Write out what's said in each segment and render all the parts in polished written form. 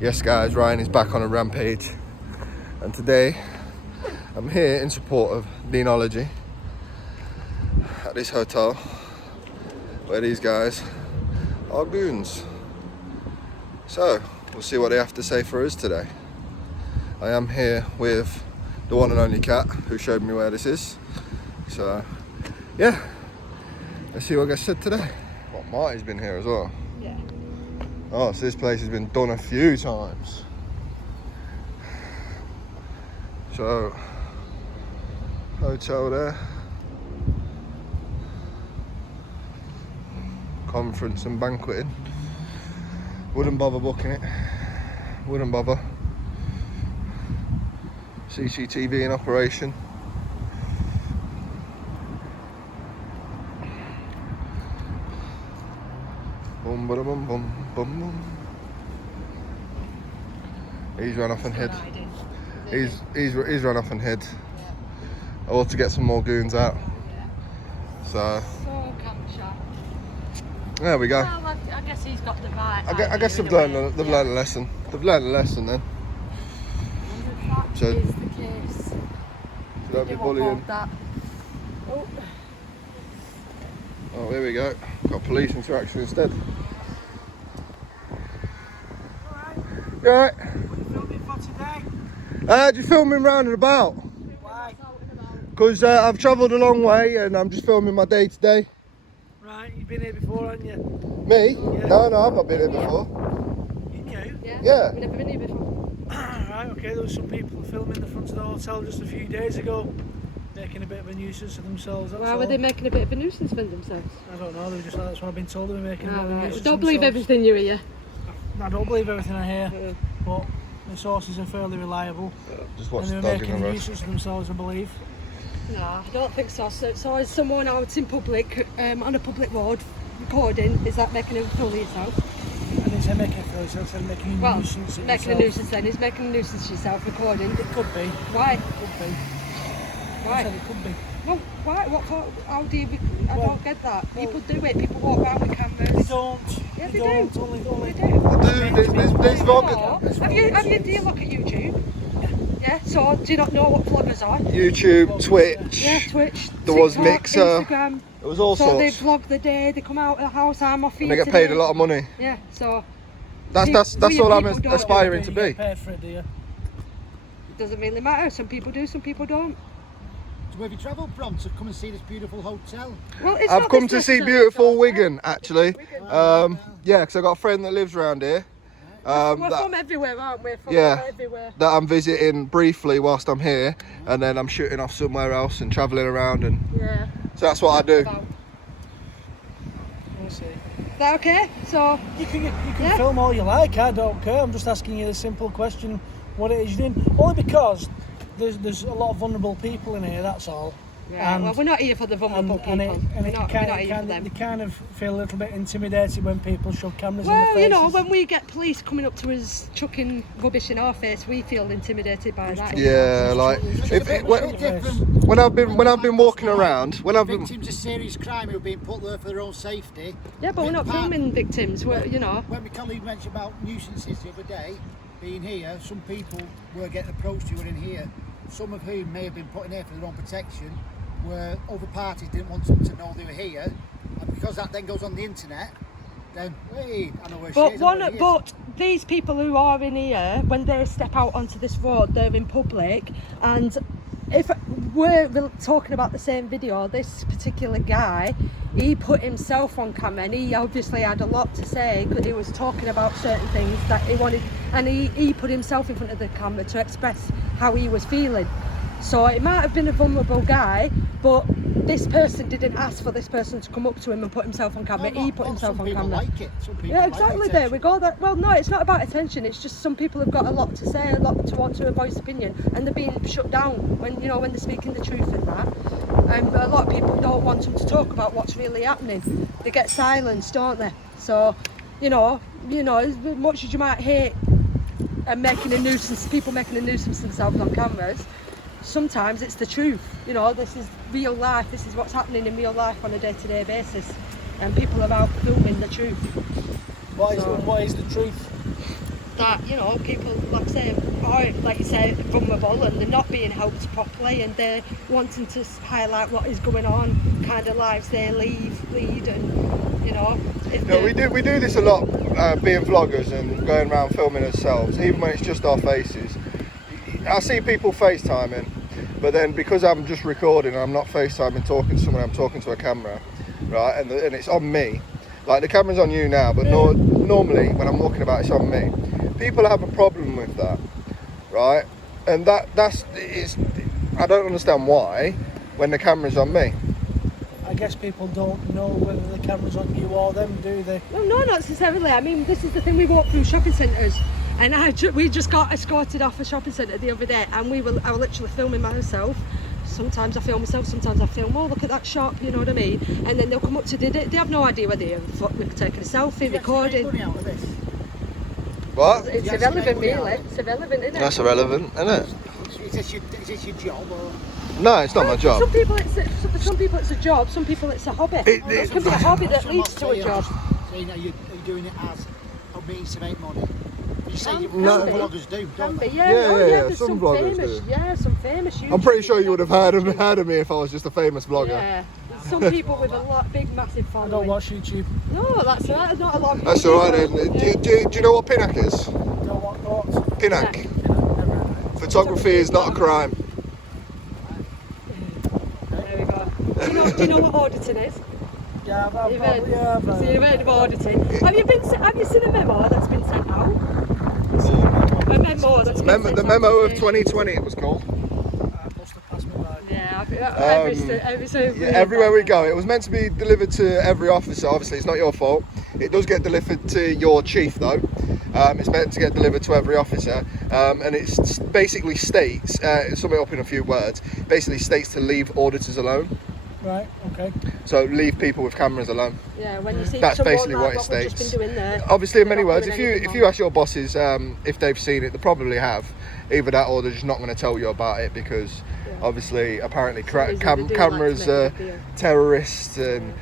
Yes guys, Ryan is back on a rampage, and today I'm here in support of Deanology at this hotel where these guys are goons. So we'll see what they have to say for us today. I am here with the one and only Kat, who showed me where this is. So yeah, let's see what gets said today. Well, Marty's been here as well. Yeah. Oh, so this place has been done a few times. So, hotel there. Conference and banqueting. Wouldn't bother booking it. Wouldn't bother. CCTV in operation. Boom, bada, bum, bum, bum, bum. He's run off and hid. He's run off and hid. Yeah. I ought to get some more goons out. Yeah. So camshaft. There we go. Well, I guess he's got the right. I guess they've learned a lesson. They've learned a lesson then. And So is the case. Don't be bullying. That. Oh, here we go. Got police interaction instead. You alright? What are you filming for today? Just filming round and about. Why? Because I've travelled a long way and I'm just filming my day to day. Right, you've been here before, haven't you? Me? Yeah. No, I've not been here before. You? Yeah. We've never been here before. Right, okay, there was some people filming the front of the hotel just a few days ago, making a bit of a nuisance of themselves. That's Why all. were they making a bit of a nuisance for themselves? I don't know, they were just like, that's what I've been told, they were making a bit of a nuisance. Don't believe themselves. everything you hear. I don't believe everything I hear, but the sources are fairly reliable. Just And watch they the were dog in making the a road. nuisance of themselves, I believe. No, I don't think so. So is someone out in public, on a public road, recording, is that making a fool of yourself? I didn't say making a fool of yourself, I said making a Well, nuisance of making a yourself. nuisance then. Is making a nuisance yourself recording. It could be. Why? It could be. I Why? said it could be. Well, why? What for? How do you? I Well, don't get that. People do it. People walk around with cameras. They don't. Yeah, they they don't. do. Only They do. There's vlog. Do you look at YouTube? Yeah. So do you not know what vloggers are? YouTube, Twitch. Yeah, Twitch. There was TikTok, Mixer. Instagram. It was all So they sorts. vlog the day. They come out of the house. I'm off here. And they get paid a lot of money. Yeah. So That's we all I'm people don't aspiring to You be. get paid for it, do you? it doesn't really matter. Some people do. Some people don't. So where have you travelled from to come and see this beautiful hotel? Well, it's I've not come this to see restaurant, beautiful so- Wigan actually. Yeah, because I got a friend that lives around here. We're that- from everywhere, aren't we? From Yeah. everywhere. that I'm visiting briefly whilst I'm here, and then I'm shooting off somewhere else and travelling around, and Yeah. so that's what I do. About. We'll see. Is that okay? So You can Yeah. film all you like, I don't care. I'm just asking you the simple question, what it is you're doing. Only because there's a lot of vulnerable people in here, that's all. yeah, well, we're not here for the vulnerable people. We're not here for them. You kind of feel a little bit intimidated when people shove cameras in Well, their faces. you know, when we get police coming up to us chucking rubbish in our face, we feel intimidated by that. Yeah, like when I've been walking around, when I've been Victims of serious crime who are being put there for their own safety. Yeah, but we're not filming victims. We're, you know. When my colleague mentioned about nuisances the other day, being here, some people were getting approached who were in here, some of whom may have been put in here for their own protection, where other parties didn't want them to know they were here, and because that then goes on the internet, then hey, I know where she is. But these people who are in here, when they step out onto this road, they're in public, and if we're talking about the same video, this particular guy, he put himself on camera, and he obviously had a lot to say because he was talking about certain things that he wanted, and he put himself in front of the camera to express how he was feeling. So it might have been a vulnerable guy, but this person didn't ask for this person to come up to him and put himself on camera. He put himself on camera. Some people like it. Some people Yeah, exactly. like There we go. That well, no, it's not about attention. It's just some people have got a lot to say, a lot to want to voice opinion, and they're being shut down when when they're speaking the truth and that. And a lot of people don't want them to talk about what's really happening. They get silenced, don't they? So, you know, as much as you might hate and making a nuisance, people making a nuisance themselves on cameras, sometimes it's the truth. This is real life. This is what's happening in real life on a day-to-day basis, and people are out filming the truth. What is the truth? that, you know, people, like I say, are, like you say, vulnerable and they're not being helped properly, and they're wanting to highlight what is going on, kind of lives they lead, and, you know. We do this a lot, being vloggers and going around filming ourselves, even when it's just our faces. I see people FaceTiming, but then because I'm just recording and I'm not FaceTiming talking to someone, I'm talking to a camera, right, and it's on me. Like, the camera's on you now, but normally when I'm walking about, it's on me. People have a problem with that, right? And that's I don't understand why, when the camera's on me. I guess people don't know whether the camera's on you or them, do they? Well, no, not necessarily. I mean, this is the thing, we walk through shopping centres, and we just got escorted off a shopping centre the other day, and I was literally filming myself. Sometimes I film myself, sometimes I film, oh, look at that shop, you know what I mean? And then they'll come up to, they have no idea whether we're taking a selfie, recording. Money out of this? What? It's irrelevant, really. It's irrelevant, isn't it? That's irrelevant, isn't it? Is this your job, or? No, it's not my job. Some people it's a job, some people it's a hobby. It can be a hobby that leads to a job. Saying that you're doing it as a means to make money. You say some vloggers do, don't they? Yeah, there's some some vloggers famous, do. yeah, some famous YouTubers. I'm pretty sure you would have heard of me if I was just a famous vlogger. Yeah, some people with a big, massive I following. don't watch YouTube. No, that's right, not a lot of people. That's alright then. Do you know what Pinnack is? Don't watch what? Pinnack. Yeah. Photography is not a crime. There we go. Do you know what auditing is? Yeah, I've You've probably, heard, yeah, so you've heard of auditing. Have you seen a memo that's been sent out? A memo that's been sent The out memo to of say- 2020 it was called. must have passed me by. Yeah, Everywhere we go, it was meant to be delivered to every officer. Obviously, it's not your fault. It does get delivered to your chief, though. It's meant to get delivered to every officer, and it basically states, sum it up in a few words, basically states to leave auditors alone. Right, okay. So leave people with cameras alone. Yeah, when you see That's someone basically like what it we've just states. been doing there, Obviously, in they're many not words, doing if anything you wrong. ask your bosses if they've seen it, they probably have. Either that, or they're just not going to tell you about it because, obviously, apparently, Some reason they do cameras like to are make a big deal. terrorists and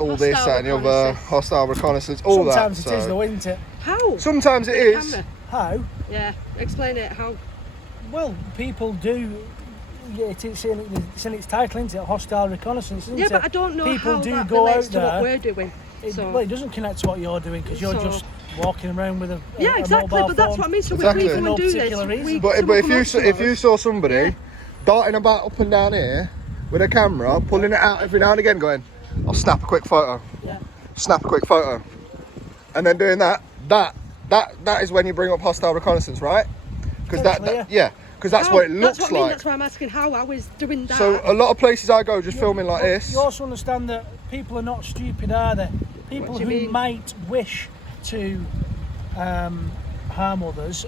all this, Hostile that, and the other, reconnaissance. hostile reconnaissance, all Sometimes that. it is though, isn't it? How? Sometimes it With a is. camera. How? Yeah, explain it. How? Well, people do. Yeah, it's in its title, isn't it? Hostile reconnaissance, isn't Yeah, it? but I don't know people how do that go relates out to what there. we're doing. Well, it doesn't connect to what you're doing because you're So- just walking around with a Yeah, exactly. mobile But that's phone. what I mean. So Exactly. when we For come no and do this, particular reason. But someone if come up to if you us- saw somebody Yeah. darting about up and down here with a camera, pulling it out every now and again, going, "I'll snap a quick photo." Yeah. Snap a quick photo, and then doing that is when you bring up hostile reconnaissance, right? Because because that's How? what it looks That's what I mean. like. That's why I'm asking how I was doing that. So a lot of places I go just filming like this. You also understand that people are not stupid, are they? People What do who you mean? might wish to harm others,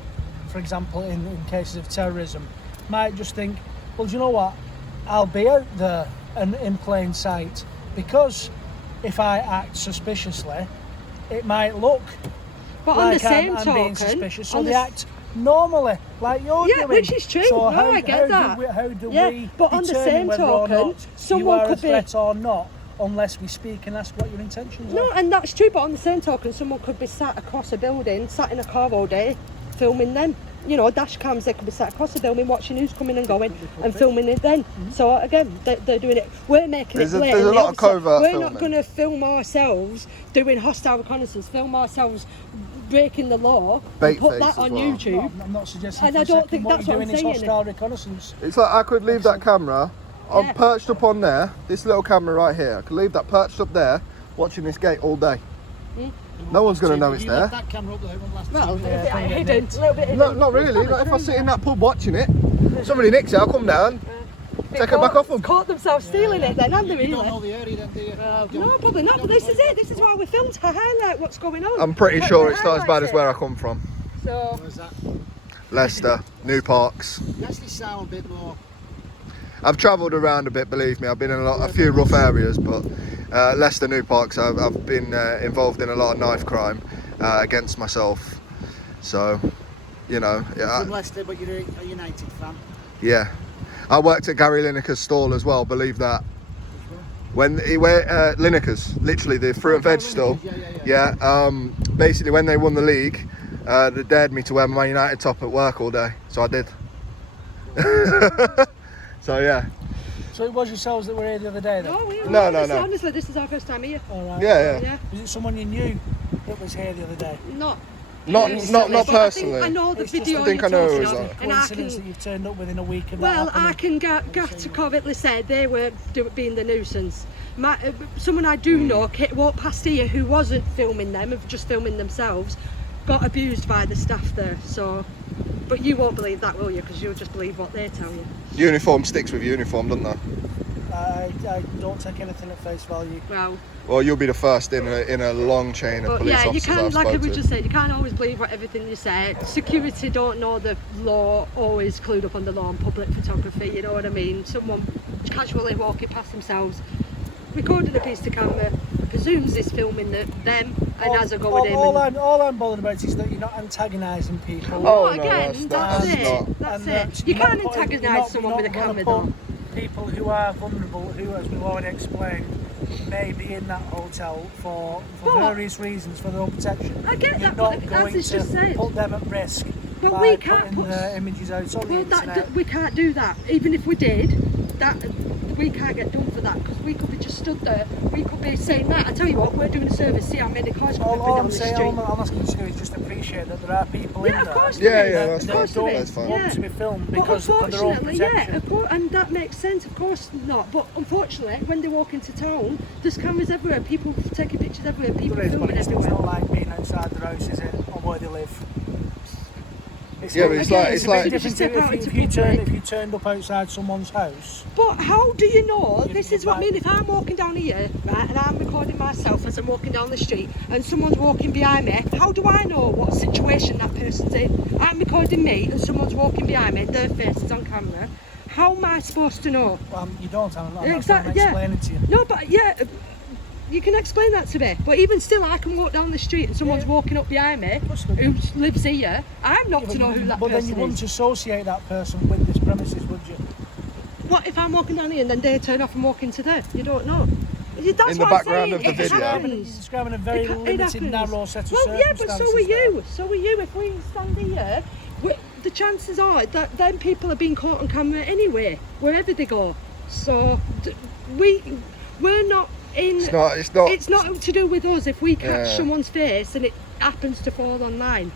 for example, in cases of terrorism, might just think, well, do you know what? I'll be out there and in plain sight because if I act suspiciously, it might look but on the like same I'm being token, suspicious. So on they the act normally, like you're Yeah, doing. which is true. So No, how, I get how that. Do we, how do Yeah, we but on the determine same whether or token, not someone you are could a be- threat or not, unless we speak and ask what your intentions No, are? and that's true. But on the same token, someone could be sat across a building, sat in a car all day, filming them. You know, dash cams. They could be sat across the building, watching who's coming and going, and filming it. Then, so again, they're doing it. We're making There's it a blatantly lot of obvious. covert We're filming. not going to film ourselves doing hostile reconnaissance. Film ourselves breaking the law Bait and put face that as on well. YouTube. I'm not suggesting And for I a don't second think what that's you're what I'm doing is saying. hostile reconnaissance. It's like I could leave that camera on Yeah. perched up on there, this little camera right here. I could leave that perched up there, watching this gate all day. No one's going to know it's You there. left that camera up there one last Well, time. a bit Yeah, hidden, a little bit hidden. No, not really. Not if I sit in that pub watching it. Somebody nicks it, I'll come down, take it back off them. Caught themselves stealing it then, haven't they, You don't really? know the area then, do you? No, probably not, but this is it. This is why we filmed, to highlight what's going on. I'm pretty To sure it's not as bad highlight as it. where I come from. So, Where's that? Leicester, New Parks. Let's just sound a bit more. I've travelled around a bit, believe me. I've been in a few rough areas, but Leicester, New Parks, I've been involved in a lot of knife crime against myself. So, you know, yeah. From Leicester, but you're a United fan. Yeah, I worked at Gary Lineker's stall as well. Believe that. When Lineker's, literally the fruit and veg stall. Yeah. Basically, when they won the league, They dared me to wear my Man United top at work all day, so I did. So yeah. So it was yourselves that were here the other day then? No. Honestly, this is our first time here. All right. Yeah. Was it someone you knew that was here the other day? Not But personally. I know the I video think you're I know it talking was of, like- and I Coincidence that can. you've turned up within a week of Well, that I happening? can categorically say they were being the nuisance. Someone I do know walked past here who wasn't filming them, just filming themselves, got abused by the staff there. So, but you won't believe that, will you? Because you'll just believe what they tell you. Uniform sticks with uniform, doesn't they? I don't take anything at face value. Well, you'll be the first in a long chain of But police yeah, you officers can't, I've like I spoken was to. just saying, you can't always believe what everything you say. Security don't know the law, always clued up on the law on public photography, you know what I mean? Someone casually walking past themselves, recording a piece to camera, presumes he's filming them, and has a go with him. All I'm bothered about is that you're not antagonising people. Oh, But no, again, that's that's not- it. That's And it. that You you're can't not putting- antagonise someone with a you're not camera gonna though. put people who are vulnerable, who, as we've already explained, may be in that hotel for But- various reasons, for their own protection. I get You're that, not but going as it's to just said. put them at risk But by we can't putting put the images out on the Well, internet. we can't do that. Even if we did, that we can't get done for that because we could be just stood there. We could be saying that. I tell you what, we're doing a service. See how many cars come All up and down I'm the saying, street. all I'm asking you to do is just appreciate that there are people in Yeah, there of course Yeah, there is. yeah, Of that's fine. course there is. That's fine. want to be filmed But because for their own unfortunately, protection. yeah, of course, and that makes sense. Of course not. But unfortunately, when they walk into town, there's cameras everywhere. People taking pictures everywhere. People There is, but filming it's everywhere. not like being outside their house, is it, or where they live? Yeah, but it's like- it's a like- bit If you different step out if into you public. turned up outside someone's house. But how do you know? You- This you is what I might- mean. If I'm walking down here, right, and I'm recording myself as I'm walking down the street, and someone's walking behind me, how do I know what situation that person's in? I'm recording me, and someone's walking behind me, and their face is on camera. How am I supposed to know? You don't, I'm not. That's what I'm Exactly, yeah. explaining to you. No, but yeah, you can explain that to me. But even still, I can walk down the street and someone's walking up behind me course they who do. lives here. I'm not Yeah, to know who that but then you person wouldn't is. associate that person with this premises, would you? What if I'm walking down here and then they turn off and walk into there? You don't know. That's In the what background I'm of saying. the It video. happens. You're describing a very It limited, happens. narrow set of Well, yeah, circumstances. but so are there. you. So are you. If we stand here, the chances are that then people are being caught on camera anyway, wherever they go. So we're not in. It's not. to do with us if we catch Yeah. someone's face and it happens to fall online.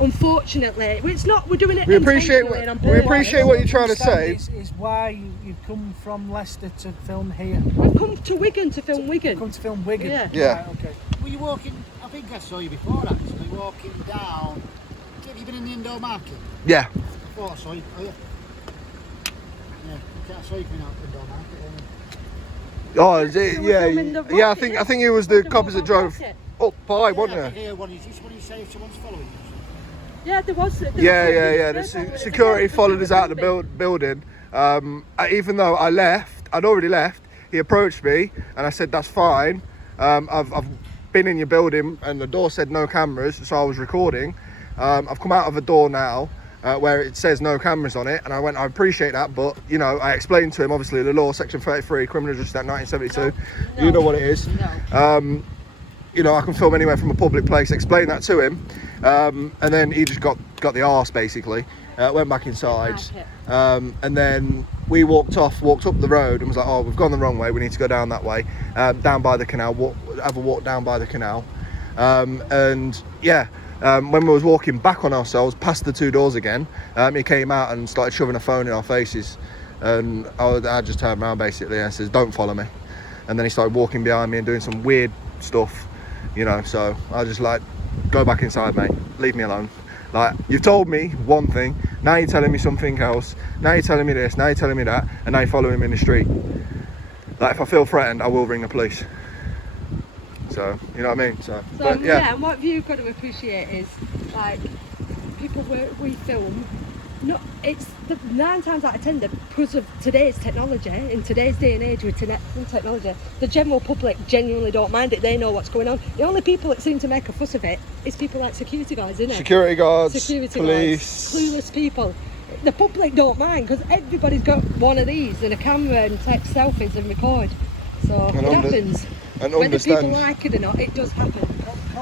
Unfortunately, it's not. We're doing it. We appreciate intentionally and on we purpose. appreciate what you're trying to say. Is why you've come from Leicester to film here. We've come to Wigan to film Wigan. Come to film Wigan. Yeah. Yeah. Right, okay. Were you walking? I think I saw you before actually, walking down. Have you been in the indoor market? Yeah. Before I saw you. Oh yeah. Yeah, I saw you coming out the indoor market. Oh, is it? So we're filming Yeah. the Yeah. I rocket, think yeah? I think it was the The coppers that walk-on drove rocket. up by, Yeah, wasn't I it? could hear one. Is this what you say if someone's following you? Yeah, there was. Yeah. The security followed us out of the building. Even though I'd already left. He approached me and I said, "That's fine. I've been in your building and the door said no cameras, so I was recording. I've come out of a door now where it says no cameras on it, and I went, I appreciate that, but you know, I explained to him obviously the law, section 33, Criminal Justice Act 1972. You know what it is. You know, I can film anywhere from a public place. Explain that to him, and then he just got the arse basically. Went back inside, and then we walked up the road and was like, oh, we've gone the wrong way, we need to go down that way, down by the canal, have a walk down by the canal. And yeah, when we was walking back on ourselves past the two doors again, he came out and started shoving a phone in our faces, and I just turned around basically and I says, don't follow me. And then he started walking behind me and doing some weird stuff, you know, so I just like, go back inside, mate, leave me alone. Like, you've told me one thing, now you're telling me something else, now you're telling me this, now you're telling me that, and now you're following me in the street. Like, if I feel threatened, I will ring the police. So, you know what I mean? So but, yeah, and what you've got to appreciate is, like, people we film, it's 9 times out of 10 because of today's technology, in today's day and age with technology, the general public genuinely don't mind it. They know what's going on. The only people that seem to make a fuss of it is people like security guards, isn't it? Security guards, Security police. guards, clueless people. The public don't mind because everybody's got one of these and a camera and take selfies and record. So And it happens. And Whether people understand. like it or not, it does happen.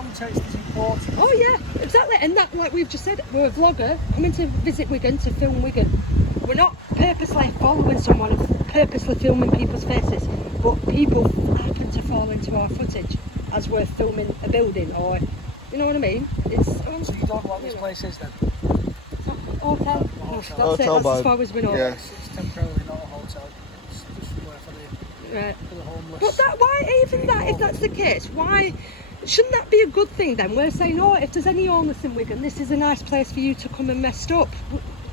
context is important. Oh yeah, exactly. And that, like we've just said, we're a vlogger coming to visit Wigan to film Wigan. We're not purposely following someone and purposely filming people's faces, but people happen to fall into our footage as we're filming a building, or you know what I mean? It's So you don't know what this place is then? hotel. Hotel. That's as far as we know. Yeah. It's temporarily not a hotel. It's just somewhere Right. for the homeless. But that, why even that? If that's the case, why shouldn't that be a good thing then? We're saying, oh, if there's any homeless in Wigan, this is a nice place for you to come and messed up.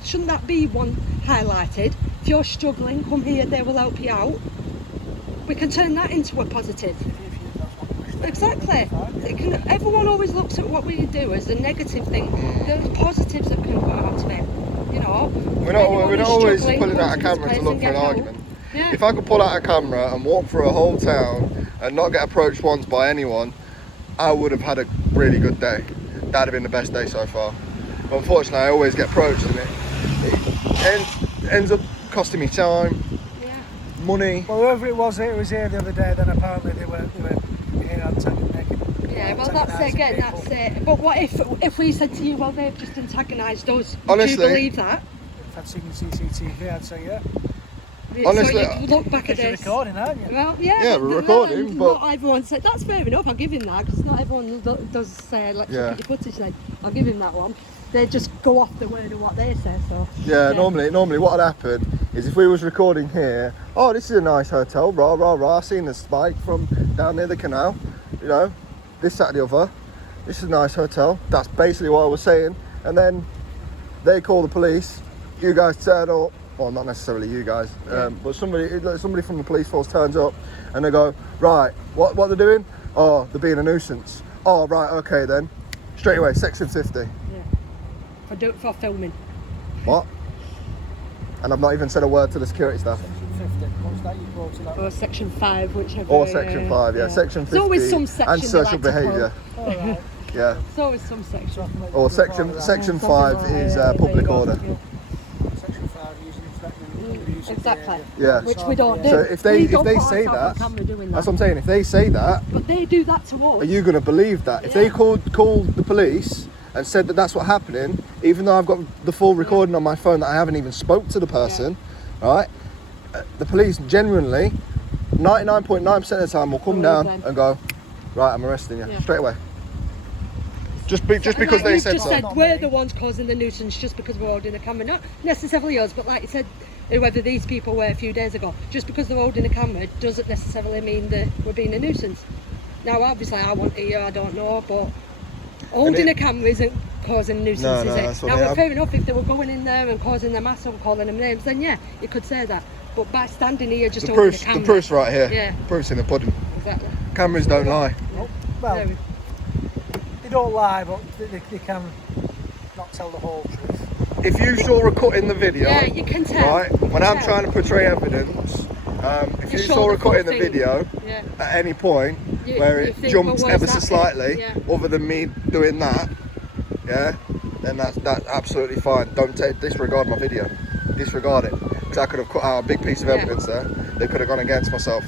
Shouldn't that be one highlighted? If you're struggling, come here, they will help you out. We can turn that into a positive. Exactly. Everyone always looks at what we do as a negative thing. There's positives that can come out of it. You know, We're not always pulling out a camera to look for an argument. Yeah. If I could pull out a camera and walk through a whole town and not get approached once by anyone, I would have had a really good day. That'd have been the best day so far. But unfortunately, I always get approached, and it ends up costing me time, money. Well, whoever it was here the other day, then apparently they were here antagonising. Yeah, well that's it again, that's it. But what if we said to you, well they've just antagonised us? Honestly, do you believe that? If I'd seen CCTV, I'd say yeah. Honestly, so you look back at Because you're this. recording, aren't you? Well, yeah. Yeah, we're recording, and but- not everyone said that's fair enough. I'll give him that because not everyone does say let's look at your footage. Then I'll give him that one. They just go off the word of what they say. So Yeah, normally what would happen is if we was recording here, oh, this is a nice hotel, rah, rah, rah, I seen the spike from down near the canal, you know, this, that, the other, this is a nice hotel, that's basically what I was saying, and then they call the police, you guys turn up, well, not necessarily you guys, but somebody from the police force turns up, and they go, right, what they're doing? Oh, they're being a nuisance. Oh, right, okay then, straight away, section 50. for filming. What? And I've not even said a word to the security staff. Section 50. What's that you quoted that? Or section 5, whichever. Or section 5, yeah. Section 50. There's always some section and they social like to behaviour. All right. Yeah. There's always some section. Or section 5 is public order. Section 5 using threatening abusive Exactly. behaviour. Yeah. Which we don't do. So if We they don't put say ourselves that, on camera doing that's what I'm saying. If they say that, But they do that to us. are you going to believe that? If they called the police and said that that's what's happening, even though I've got the full recording on my phone that I haven't even spoke to the person, right? The police genuinely, 99.9% of the time will come down and go, right, I'm arresting you straight away. Just because they you've said just so. said we're the ones causing the nuisance just because we're holding a camera, not necessarily us, but like you said, whoever these people were a few days ago, just because they're holding a camera doesn't necessarily mean that we're being a nuisance. Now obviously I want to hear, I don't know, but holding a camera isn't causing nuisance, No, is no, it? that's what Now they we're have. fair enough if they were going in there and causing them hassle, calling them names, then yeah, you could say that. But by standing here just The holding proof's, a camera, the proof's right here. Yeah. Proof's in the pudding. exactly. Cameras don't lie. Well, There we- they don't lie, but they can not tell the whole truth. If you saw a cut in the video, Yeah, you can tell. right, when I'm trying to portray evidence, if you show saw the a cut full in the thing. video Yeah. at any point You- where you it think, jumps well, ever where's so that slightly, bit? other than me doing that, yeah, then that's absolutely fine. Don't disregard my video. Disregard it. Because I could have cut out a big piece of evidence there. They could have gone against myself.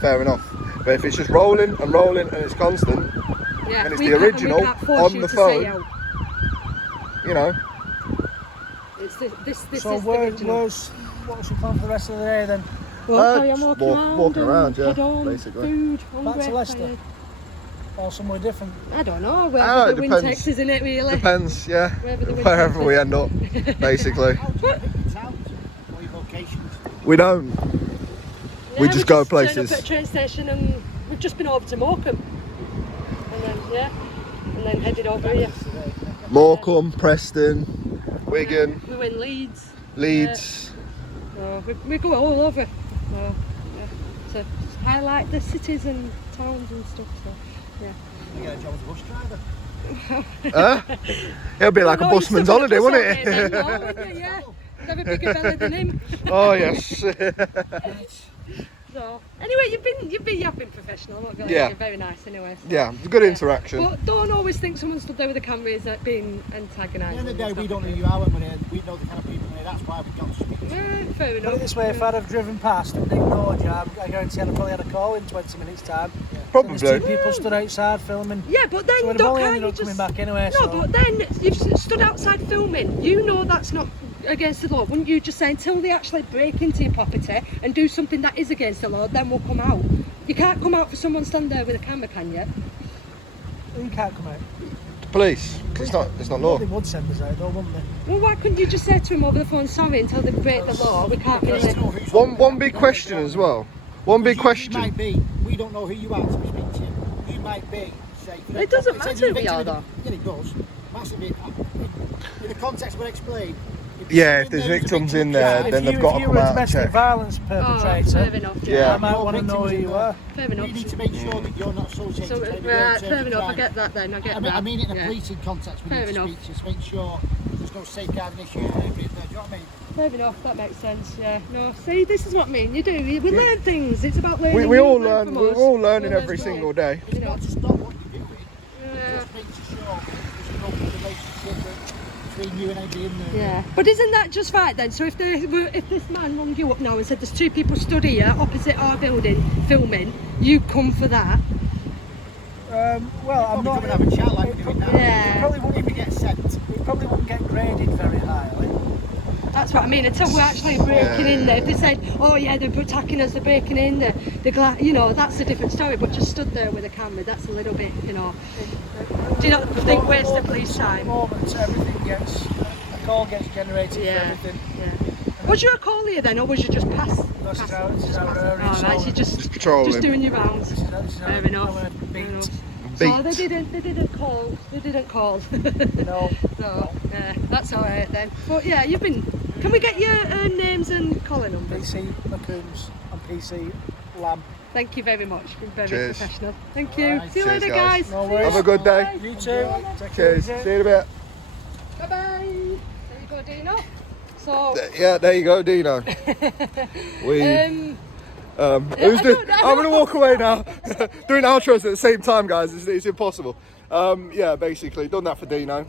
Fair enough. But if it's just rolling and rolling and it's constant, Yeah, and it's we the can't- we original can't force on you the to phone, say out. you know, It's this So is the original. what's your plan for the rest of the day then? Well, carry on just walking around, yeah, head home, basically. food, Back hungry, to Leicester? tired. Or somewhere different? I don't know, Oh, wherever it the wind depends. takes, isn't it, really? Depends, yeah. Wherever the wind Wherever takes we us. end up, basically. How do you pick your towns or your locations? We don't. Yeah, we just go turned places. up at a train station and we've just been over to Morecambe. And then, and then headed over here. Morecambe, Preston, Wigan, We went Leeds. Leeds. So we go all over. So, to highlight the cities and towns and stuff. So, yeah. You get a job as a bus driver. Huh? It'll be like a No, you busman's still holiday, got a wouldn't bus holiday it? then, though, wouldn't you? Yeah. Have a bigger belly than him. Oh yes. So So anyway, you have been professional. I'm not gonna Yeah. You're very nice anyway. So. Yeah, it's a good interaction. But don't always think someone stood there with a camera is being antagonising. At the end of the day, we don't know who you are when we're here. We know the kind of people we're here. That's why we got to speak to you. Fair Put it enough. this way, if I'd have driven past and ignored you, I guarantee I'd have probably had a call in 20 minutes time. Probably. There's 2 people stood outside filming. Yeah, but then So we'd have don't only can't ended you up coming just back anyway. no, so. but then you've stood outside filming. You know that's not against the law. Wouldn't you just say until they actually break into your property and do something that is against the law, then we'll come out? You can't come out for someone standing there with a camera, can you? You can't come out. The police, 'cause it's not law. They would send us out though, wouldn't they? Well, why couldn't you just say to him over the phone, sorry, until they break the law? We can't get in. One big question as well. One big You question. might be. We don't know who you are to be speaking to you. You might be. Say, It doesn't say matter you're a who we are, victim though. of- Yeah, it does. Massively. In the context we'll explain. Yeah, if there's victims in there, then they've got to If you come were a out and domestic check. violence Oh, fair perpetrator, enough. Yeah. I might want to know who you are. Fair enough. We need to make sure that you're not associated So, with any right, terms fair of enough. I crime. get that then. I get that. I mean it in a Yeah. policing context. We Fair need to enough. speak to you to make sure there's no safeguarding issues or anything there. Do you know what I mean? Fair enough, that makes sense, yeah. No, see, this is what I mean, you do, we learn things, it's about learning. We You all learn learn. from We're us, all we learning learn every from single you. day. It's not just not what you're doing. Yeah. Just making sure there's an open relationship between you and anybody in there. Yeah, but isn't that just right then? So if this man rung you up now and said there's 2 people stood here opposite our building filming, you come for that? Well, I'm not. Come and have a chat like we're doing now. Yeah. It probably If wouldn't we get sent. It probably wouldn't get graded very highly. That's what I mean, until we're actually breaking in there. If they said, oh yeah, they're attacking us, they're breaking in, you know, that's a different story, but just stood there with a camera, that's a little bit, you know. Do you not think waste the police At the time? moment, everything gets a call gets generated Yeah. for everything. Yeah. Was you a call here then, or was you just pass? This is our area. Oh, right, so you just patrolling. doing your rounds. This is Fair enough. our Fair enough. beat. So they didn't call. They didn't call. No. So yeah, that's all right then. But yeah, you've been. Can we get your names and collar numbers? PC McCombs and PC Lamb. Thank you very much. Been very Cheers. professional. Thank you. Alright. See you Cheers, later, guys. guys. No worries. Have a good day. You too. Take care. Cheers. See you in a bit. Bye bye. There you go, Dino. So. Yeah, there you go, Dino. We. Who's I doing? don't know. I'm gonna walk away now. Doing outros at the same time, guys. It's impossible. Yeah, basically done that for Dino.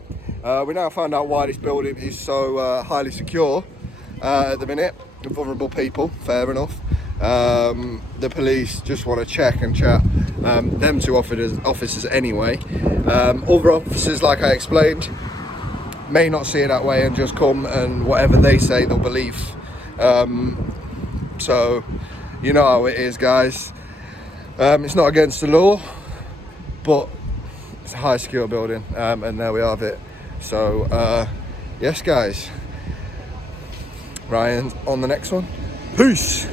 We now found out why this building is so highly secure at the minute. Vulnerable people, fair enough. The police just want to check and chat. Them 2 officers anyway. Other officers, like I explained, may not see it that way and just come and whatever they say they'll believe. So you know how it is, guys. It's not against the law, but it's a high secure building, and there we have it. So yes, guys, Ryan's on the next one. Peace.